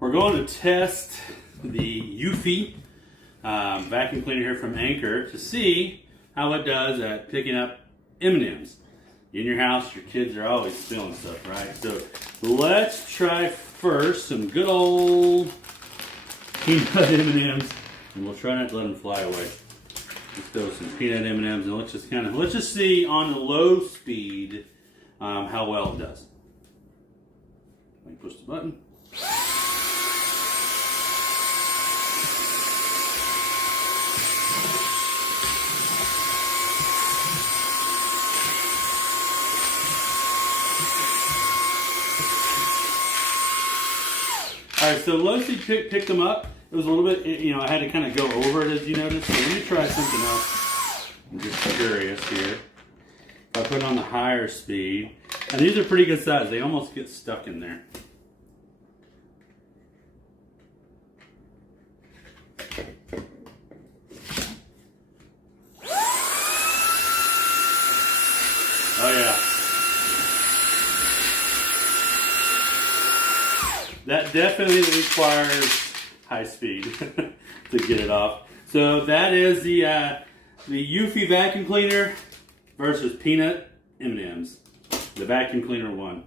We're going to test the eufy vacuum cleaner here from Anker to see how it does at picking up M&Ms. In your house, your kids are always spilling stuff, right? So let's try first some good old peanut M&Ms, and we'll try not to let them fly away. Let's go with some peanut M&Ms, and let's just see on the low speed how well it does. Let me push the button. All right, so low speed picked them up. It was a little bit, I had to kind of go over it, as you noticed. So let me try something else. I'm just curious here. If I put it on the higher speed, and these are pretty good size. They almost get stuck in there. Oh yeah. That definitely requires high speed to get it off. So that is the eufy vacuum cleaner versus peanut M&Ms. The vacuum cleaner won.